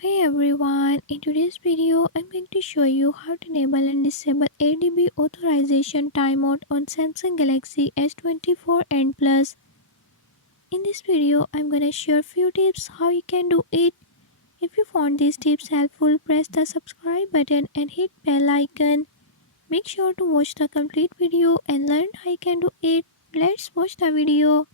Hey everyone, in today's video I'm going to show you how to enable and disable ADB Authorization Timeout on Samsung Galaxy S24 and Plus. In this video I'm gonna share few tips how you can do it. If you found these tips helpful, press the subscribe button and hit bell icon. Make sure to watch the complete video and learn how you can do it. Let's watch the video.